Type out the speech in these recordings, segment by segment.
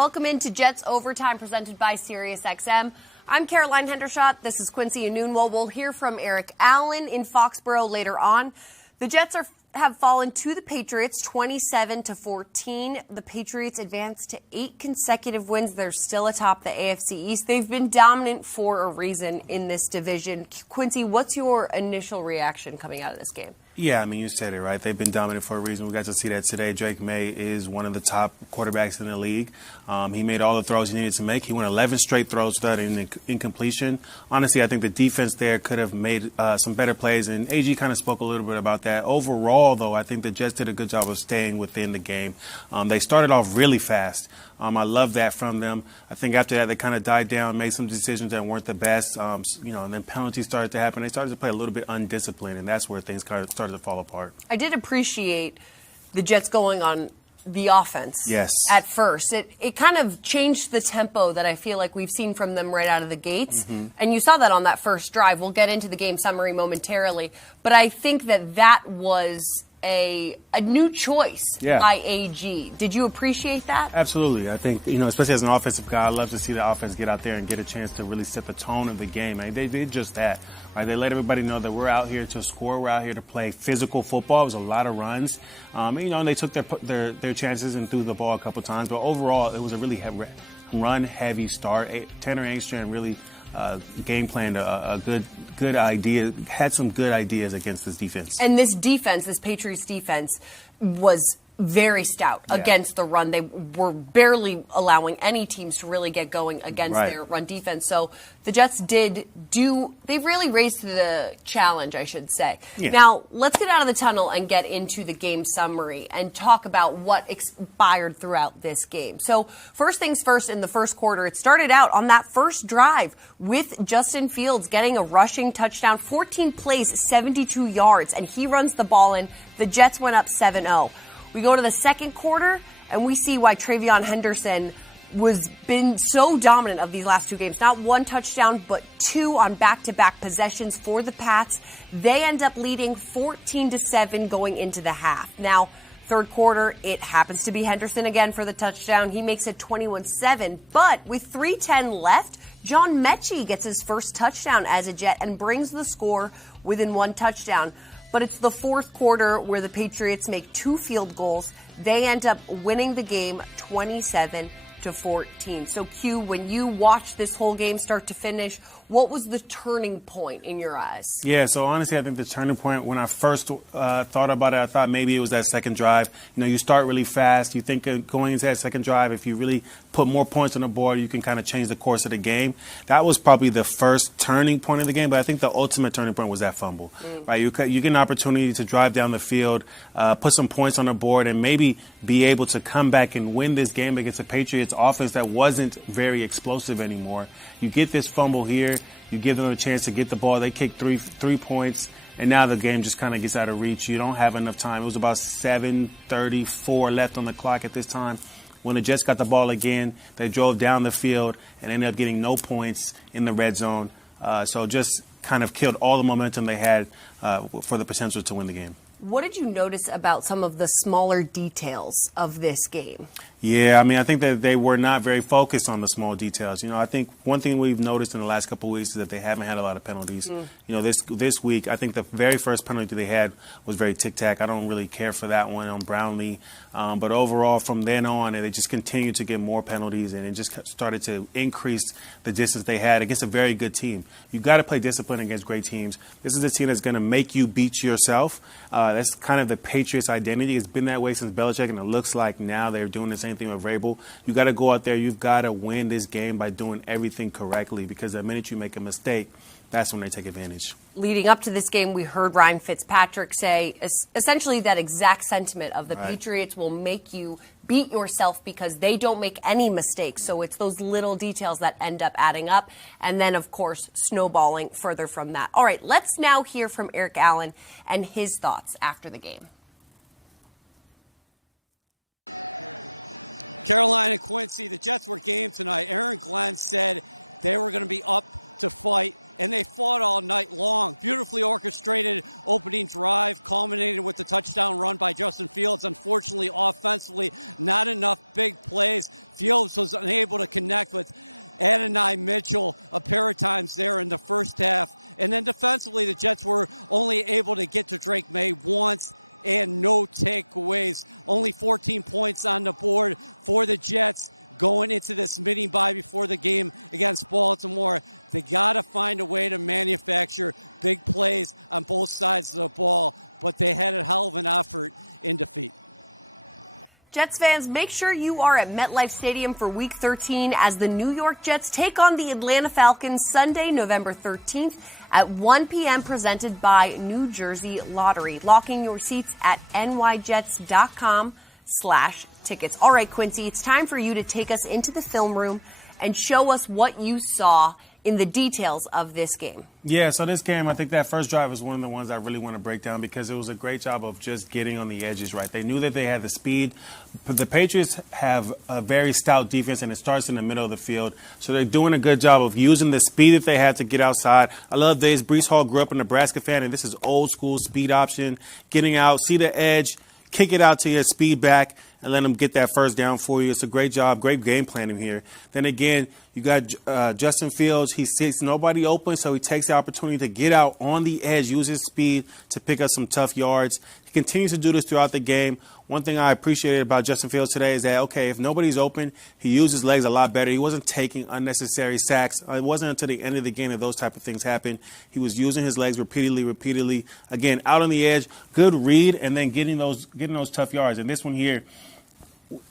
Welcome into Jets Overtime presented by SiriusXM. I'm Caroline Hendershot. This is Quincy Anunwo. We'll hear from Eric Allen in Foxborough later on. The Jets have fallen to the Patriots 27-14. The Patriots advanced to 8 consecutive wins. They're still atop the AFC East. They've been dominant for a reason in this division. Quincy, what's your initial reaction coming out of this game? Yeah, I mean, you said it, right? They've been dominant for a reason. We got to see that today. Drake May is one of the top quarterbacks in the league. He made all the throws he needed to make. He went 11 straight throws without an incompletion. Honestly, I think the defense there could have made some better plays, and AG kind of spoke a little bit about that. Overall, though, I think the Jets did a good job of staying within the game. They started off really fast. I love that from them. I think after that, they kind of died down, made some decisions that weren't the best, and then penalties started to happen. They started to play a little bit undisciplined, and that's where things kind of started to fall apart. I did appreciate the Jets going on the offense. Yes. At first. It kind of changed the tempo that I feel like we've seen from them right out of the gates. Mm-hmm. And you saw that on that first drive. We'll get into the game summary momentarily. But I think that was a new choice by AG. Did you appreciate that? Absolutely. I think, especially as an offensive guy, I love to see the offense get out there and get a chance to really set the tone of the game. And they did just that. Right? They let everybody know that we're out here to score. We're out here to play physical football. It was a lot of runs. And they took their chances and threw the ball a couple times. But overall, it was a really run-heavy start. Tanner Angstrom really game planned a good idea, had some good ideas against this defense. And this Patriots defense, was very stout against the run. They were barely allowing any teams to really get going against their run defense. So the Jets they really raised the challenge, I should say. Yeah. Now, let's get out of the tunnel and get into the game summary and talk about what expired throughout this game. So first things first, in the first quarter, it started out on that first drive with Justin Fields getting a rushing touchdown, 14 plays, 72 yards, and he runs the ball in. The Jets went up 7-0. We go to the second quarter, and we see why TreVeyon Henderson been so dominant of these last 2 games. Not 1 touchdown, but 2 on back-to-back possessions for the Pats. They end up leading 14-7 going into the half. Now, third quarter, it happens to be Henderson again for the touchdown. He makes it 21-7, but with 3:10 left, John Mechie gets his first touchdown as a Jet and brings the score within 1 touchdown. But it's the fourth quarter where the Patriots make 2 field goals. They end up winning the game 27-14. So, Q, when you watched this whole game start to finish, what was the turning point in your eyes? Yeah, so honestly, I think the turning point, when I first thought about it, I thought maybe it was that second drive. You start really fast. You think going into that second drive, if you really put more points on the board, you can kind of change the course of the game. That was probably the first turning point of the game, but I think the ultimate turning point was that fumble. Right? You get an opportunity to drive down the field, put some points on the board, and maybe be able to come back and win this game against the Patriots offense that wasn't very explosive anymore. You get this fumble here. You give them a chance to get the ball. They kick three points, and now the game just kind of gets out of reach. You don't have enough time. It was about 7:34 left on the clock at this time. When the Jets got the ball again, they drove down the field and ended up getting no points in the red zone. So just kind of killed all the momentum they had for the potential to win the game. What did you notice about some of the smaller details of this game? Yeah, I mean, I think that they were not very focused on the small details. I think one thing we've noticed in the last couple of weeks is that they haven't had a lot of penalties. This week, I think the very first penalty they had was very tic-tac. I don't really care for that one on Brownlee. But overall, from then on, they just continued to get more penalties, and it just started to increase the distance they had against a very good team. You've got to play discipline against great teams. This is a team that's going to make you beat yourself. That's kind of the Patriots' identity. It's been that way since Belichick, and it looks like now they're doing the same thing with Vrabel. You got to go out there. You've got to win this game by doing everything correctly, because the minute you make a mistake, that's when they take advantage. Leading up to this game, we heard Ryan Fitzpatrick say essentially that exact sentiment of the Patriots will make you beat yourself because they don't make any mistakes. So it's those little details that end up adding up. And then, of course, snowballing further from that. All right, let's now hear from Eric Allen and his thoughts after the game. Carolina, Quincy, the Jets were game tonight. Aaron Glenn said they were going to be up to fight, and they fought all night long. Beautifully orchestrated opening drive, culminated with the touchdown run by Justin Fields. Unfortunately, offensively, not enough big plays. Fields was unable to connect with Adonai Mitchell a pair of times there in the first half. And then defensively, the Jets were only able to get to Drake May once, and no takeaways. Only 14 points on the board for the Jets going into this mini bye before the game against Baltimore. They got to find a way to manufacture big plays on both sides of the ball, but they had a hell of an effort in defeat. Jets fans, make sure you are at MetLife Stadium for Week 13 as the New York Jets take on the Atlanta Falcons Sunday, November 13th at 1 p.m. presented by New Jersey Lottery. Locking your seats at nyjets.com/tickets. All right, Quincy, it's time for you to take us into the film room and show us what you saw in the details of this game. Yeah, so this game, I think that first drive is one of the ones I really want to break down because it was a great job of just getting on the edges right. They knew that they had the speed. But the Patriots have a very stout defense, and it starts in the middle of the field. So they're doing a good job of using the speed that they had to get outside. I love this. Breece Hall grew up a Nebraska fan, and this is old school speed option. Getting out, see the edge, kick it out to your speed back, and let them get that first down for you. It's a great job, great game planning here. Then again, you got Justin Fields. He sees nobody open, so he takes the opportunity to get out on the edge, use his speed to pick up some tough yards. He continues to do this throughout the game. One thing I appreciated about Justin Fields today is that, okay, if nobody's open, he used his legs a lot better. He wasn't taking unnecessary sacks. It wasn't until the end of the game that those type of things happened. He was using his legs repeatedly. Again, out on the edge, good read, and then getting those tough yards. And this one here,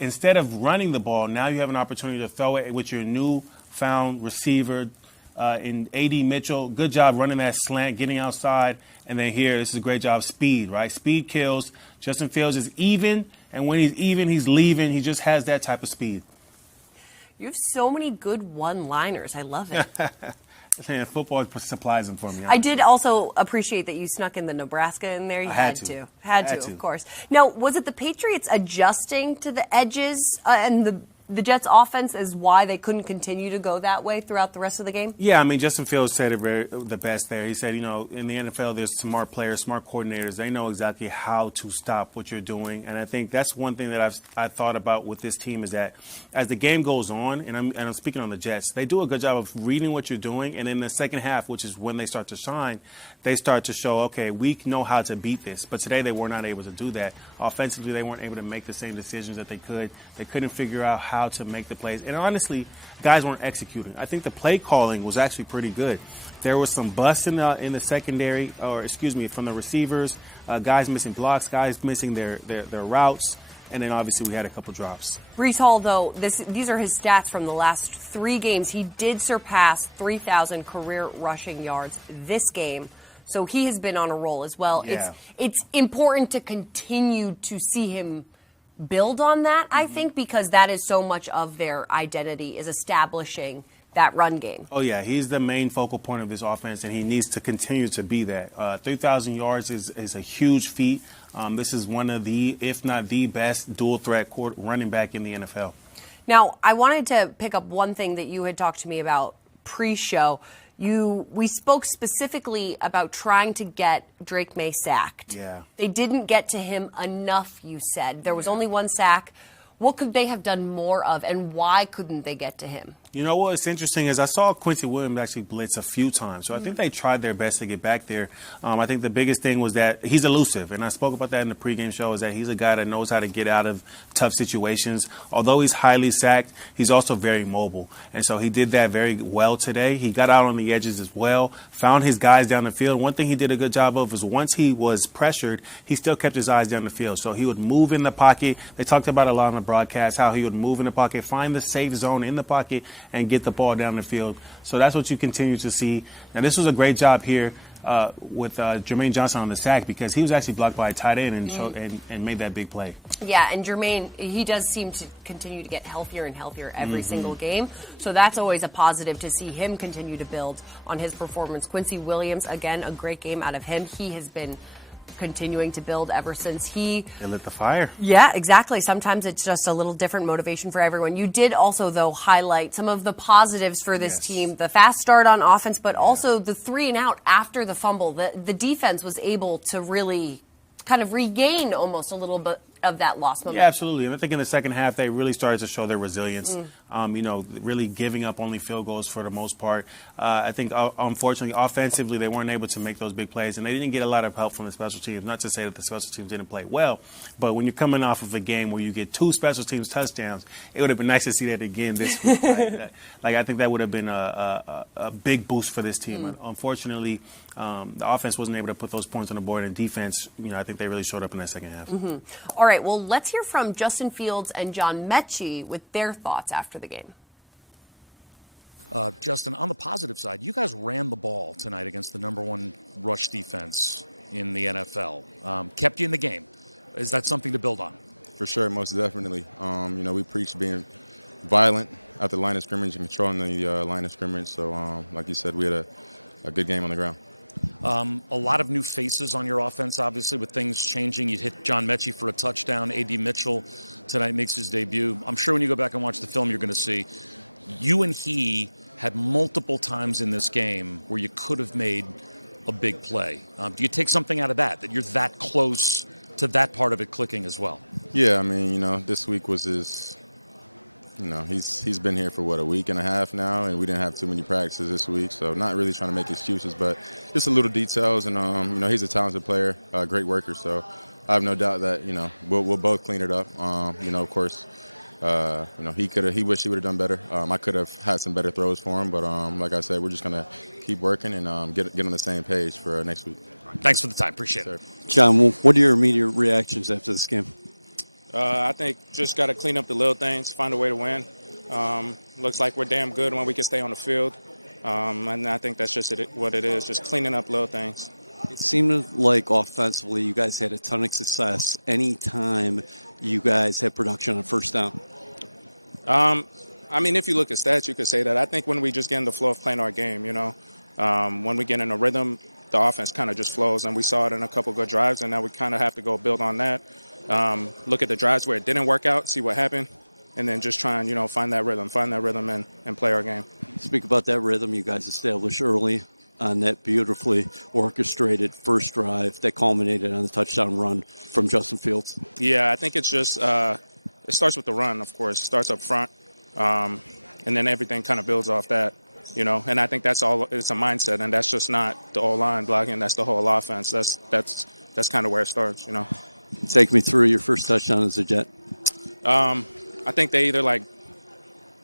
instead of running the ball, now you have an opportunity to throw it with your newfound receiver in A.D. Mitchell. Good job running that slant, getting outside. And then here, this is a great job. Speed, right? Speed kills. Justin Fields is even, and when he's even, he's leaving. He just has that type of speed. You have so many good one-liners. I love it. Man, football supplies them for me. I did also appreciate that you snuck in the Nebraska in there. You had to. Had to, of course. Now, was it the Patriots adjusting to the edges and the Jets' offense is why they couldn't continue to go that way throughout the rest of the game? Yeah, I mean, Justin Fields said it the best there. He said, you know, in the NFL, there's smart players, smart coordinators. They know exactly how to stop what you're doing. And I think that's one thing that I thought about with this team is that as the game goes on, and I'm speaking on the Jets, they do a good job of reading what you're doing. And in the second half, which is when they start to shine, they start to show, okay, we know how to beat this. But today they were not able to do that. Offensively, they weren't able to make the same decisions that they could. They couldn't figure out how to make the plays. And honestly, guys weren't executing. I think the play calling was actually pretty good. There was some busts in the secondary, from the receivers, guys missing blocks, guys missing their routes. And then obviously we had a couple drops. Breece Hall, though, these are his stats from the last 3 games. He did surpass 3,000 career rushing yards this game. So he has been on a roll as well. Yeah. It's important to continue to see him build on that, I think, because that is so much of their identity is establishing that run game. Oh, yeah. He's the main focal point of this offense, and he needs to continue to be that. 3,000 yards is a huge feat. This is one of the, if not the best, dual-threat running back in the NFL. Now, I wanted to pick up one thing that you had talked to me about pre-show. We spoke specifically about trying to get Drake May sacked. Yeah. They didn't get to him enough, you said. There was only 1 sack. What could they have done more of, and why couldn't they get to him? You know what's interesting is I saw Quincy Williams actually blitz a few times. So I think they tried their best to get back there. I think the biggest thing was that he's elusive. And I spoke about that in the pregame show, is that he's a guy that knows how to get out of tough situations. Although he's highly sacked, he's also very mobile. And so he did that very well today. He got out on the edges as well, found his guys down the field. One thing he did a good job of was once he was pressured, he still kept his eyes down the field. So he would move in the pocket. They talked about it a lot on the broadcast, how he would move in the pocket, find the safe zone in the pocket, and get the ball down the field. So that's what you continue to see. Now, this was a great job here with Jermaine Johnson on the sack, because he was actually blocked by a tight end and made that big play. Yeah, and Jermaine, he does seem to continue to get healthier and healthier every single game. So that's always a positive to see him continue to build on his performance. Quincy Williams, again, a great game out of him. He has been continuing to build ever since he lit the fire. Yeah, exactly. Sometimes it's just a little different motivation for everyone. You did also, though, highlight some of the positives for this team. The fast start on offense, but also the 3-and-out after the fumble. The defense was able to really kind of regain almost a little bit of that lost momentum. Yeah, absolutely. And I think in the second half, they really started to show their resilience, really giving up only field goals for the most part. I think, unfortunately, offensively, they weren't able to make those big plays, and they didn't get a lot of help from the special teams. Not to say that the special teams didn't play well, but when you're coming off of a game where you get 2 special teams touchdowns, it would have been nice to see that again this week. I think that would have been a big boost for this team. Unfortunately, the offense wasn't able to put those points on the board, and defense, I think they really showed up in that second half. All right, well, let's hear from Justin Fields and John Mechie with their thoughts after the game. Justin, on the positive side, you guys ran the ball tonight against the #1 rush defense in the NFL. Kept you in the game. Is that something to build on? For sure, most definitely. We preach being violent at the line of scrimmage and controlling the line of scrimmage. So, like you said, we had a good game on the ground. A lot of new faces on your offense, obviously, with things changing. You hit John Mechie for a touchdown. A.D. Mitchell tonight makes his debut. I'm sure when you go back and watch the film, you're going to see you and he had multiple times in this game where you could have made a big play. Do you take something out of that you're that close to that part of it clicking as well? Yeah, this week was his. He's been here for, a week and a half now, and we didn't have too many practices this week, so not really trying to make excuses, but just a little details, and, he's a talented player, a great worker, so I have no doubt that, we'll both clean it up. Of course, he wished he would have done better. I could have had some better throws for him, but like I said, we're just going to keep working and get on the same page for next week. Thanks for the time. Appreciate it. John, what are your immediate reactions after this game? I think just got to clean up the little things, find a way to win. Looks like we're damn good when we can stay on the field. And I think that's just what it is, just cleaning up little things. It seemed like offensively you guys had a ton of success anytime you guys had production on first down. If you look at stats, you could say that. I think when we just get in the flow of playing our game, when we get in a rhythm, the offense kind of just flows. And we saw it in a couple good drives, and now we kind of have to go build on that. Look at the drives where it didn't work out, see what happened, and then just try and, find that rhythm and play our game. Speak about that rhythm you guys established early on that beautifully orchestrated first drive that culminated on the touchdown run from Justin Fields. Yeah, I think it's just it starts with the run, of course. It starts up front, and then everything kind of builds off that, And I think that's all. It's a mindset, and that's just not the O-line blocking. That's the whole offense. That's kind of where it starts, Take me through your first touchdown as a Jet. I think they either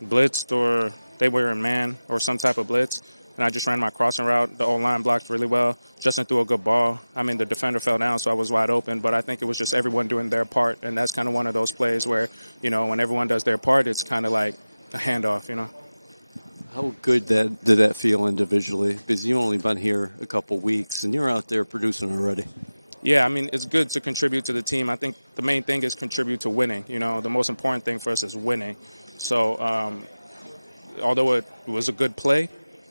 blitzed or they were in man or some type of blitz. And I just ran my crossing route. The O-line blocked really well. Justin threw a good ball. The defender fell down, so I was wide open. But I think it was just everyone doing their part. And that's kind of one of those plays where, when everyone does their part, it's kind of like a handoff, How good did that feel individually? Because you've only been here a couple weeks, and you're out there producing already. Yeah, it's good to contribute to the team. I think the main thing is contribute to winning. The most important thing for us is winning. So although it was a good play,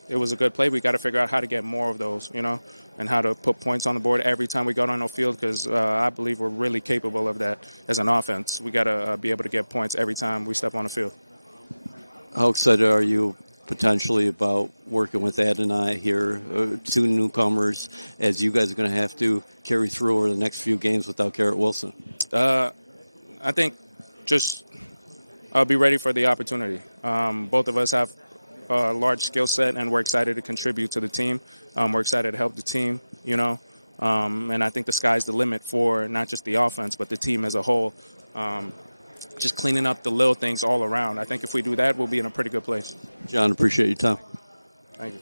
we got to figure out how to get more of those, and how to put points on the board every time we go on the field, because I believe we're really capable of that as an offense. We got to be able to get points every time we step on the field. How excited are you potentially about working with Ed and I here, 2 newcomers, as you guys are going to have to carry through over the next few games without Garrett Wilson? I think just be ready for the opportunity. Both of us have a large skill set, and we're excited to contribute to the team. We're excited to help the team, and I think the sky's the limit for not just the offense, but the team as a whole. Just cleaning up the little things all around. I think if we do that, we'll be in a pretty good place. John, appreciate your time. Thank you.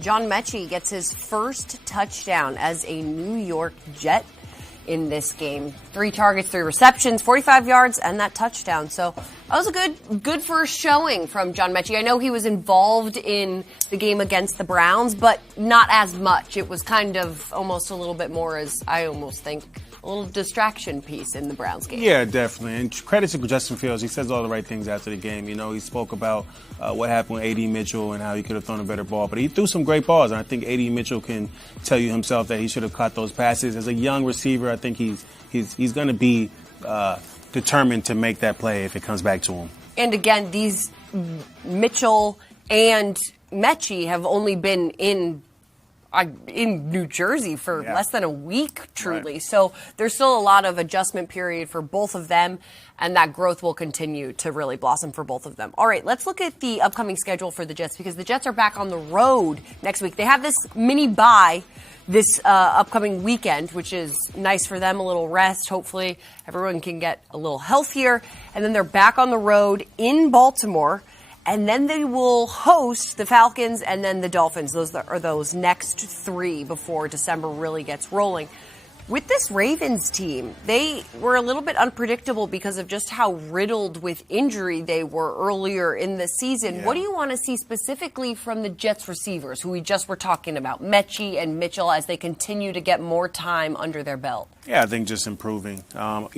John Mechie gets his first touchdown as a New York Jet in this game. 3 targets, 3 receptions, 45 yards, and that touchdown. So that was a good first showing from John Mechie. I know he was involved in the game against the Browns, but not as much. It was kind of almost a little bit more, as I almost think, little distraction piece in the Browns game. Yeah, definitely. And credit to Justin Fields. He says all the right things after the game. You know, he spoke about what happened with A.D. Mitchell and how he could have thrown a better ball. But he threw some great balls. And I think A.D. Mitchell can tell you himself that he should have caught those passes. As a young receiver, I think he's going to be determined to make that play if it comes back to him. And again, these Mitchell and Mechie have only been in New Jersey for less than a week, truly. Right. So there's still a lot of adjustment period for both of them, and that growth will continue to really blossom for both of them. All right, let's look at the upcoming schedule for the Jets, because the Jets are back on the road next week. They have this mini bye this upcoming weekend, which is nice for them, a little rest. Hopefully everyone can get a little healthier. And then they're back on the road in Baltimore. And then they will host the Falcons and then the Dolphins. Those are those next three before December really gets rolling. With this Ravens team, they were a little bit unpredictable because of just how riddled with injury they were earlier in the season. Yeah. What do you want to see specifically from the Jets receivers, who we just were talking about, Mechie and Mitchell, as they continue to get more time under their belt? Yeah, I think just improving. I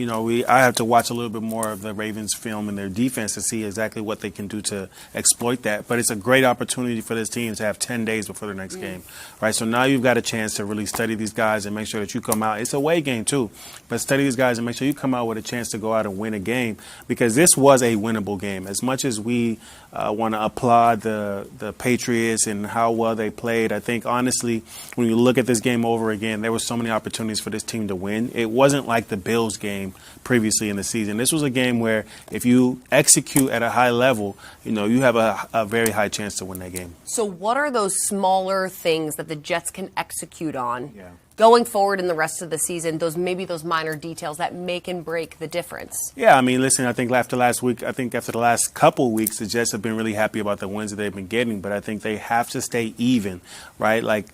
have to watch a little bit more of the Ravens film and their defense to see exactly what they can do to exploit that. But it's a great opportunity for this team to have 10 days before their next game, right? So now you've got a chance to really study these guys and make sure that you come out. It's a away game too, but study these guys and make sure you come out with a chance to go out and win a game, because this was a winnable game. As much as we want to applaud the Patriots and how well they played, I think honestly, when you look at this game over again, there were so many opportunities for this team to win. It wasn't like the Bills game previously in the season. This was a game where if you execute at a high level, you have a very high chance to win that game. So what are those smaller things that the Jets can execute on going forward in the rest of the season, those minor details that make and break the difference? Yeah, I mean, listen, I think after the last couple weeks, the Jets have been really happy about the wins that they've been getting, but I think they have to stay even, right? Like,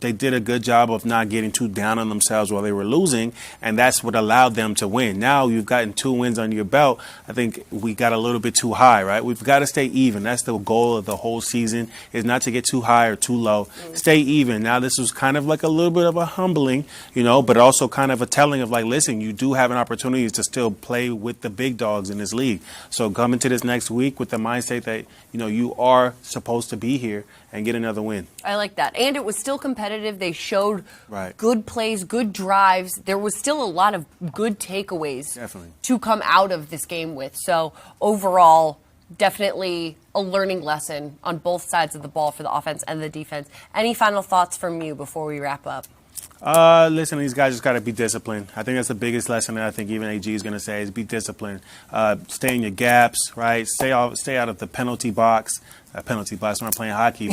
they did a good job of not getting too down on themselves while they were losing, and that's what allowed them to win. Now you've gotten 2 wins on your belt. I think we got a little bit too high, right? We've got to stay even. That's the goal of the whole season, is not to get too high or too low. Stay even. Now this was kind of like a little bit of a humbling, but also kind of a telling of like, listen, you do have an opportunity to still play with the big dogs in this league. So come into this next week with the mindset that, you are supposed to be here and get another win. I like that. And it was still competitive. They showed Right. good plays, good drives. There was still a lot of good takeaways Definitely. to come out of this game with. So overall, definitely a learning lesson on both sides of the ball for the offense and the defense. Any final thoughts from you before we wrap up? Listen, these guys just got to be disciplined. I think that's the biggest lesson that I think even AG is going to say is be disciplined. Stay in your gaps, right? Stay out of the penalty box. Penalty box when I'm playing hockey.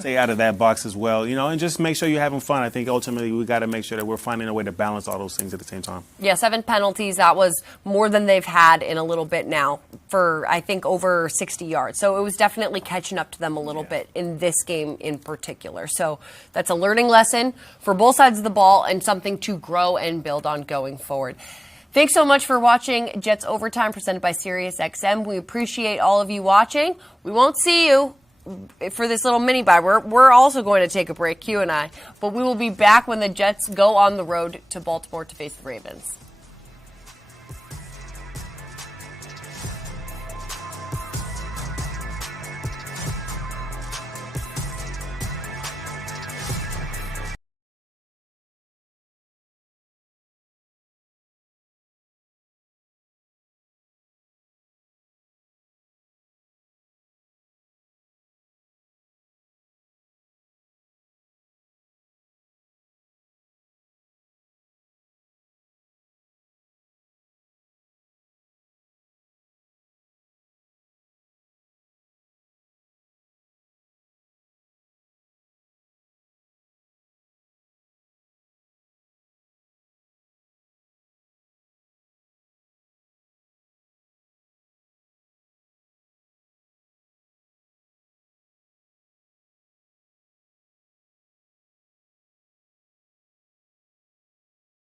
Stay out of that box as well, and just make sure you're having fun. I think ultimately we got to make sure that we're finding a way to balance all those things at the same time. Yeah, 7 penalties. That was more than they've had in a little bit now for, I think, over 60 yards. So it was definitely catching up to them a little bit in this game in particular. So that's a learning lesson for both sides of the ball and something to grow and build on going forward. Thanks so much for watching Jets Overtime presented by SiriusXM. We appreciate all of you watching. We won't see you for this little mini bye. We're also going to take a break, Q and I, but we will be back when the Jets go on the road to Baltimore to face the Ravens.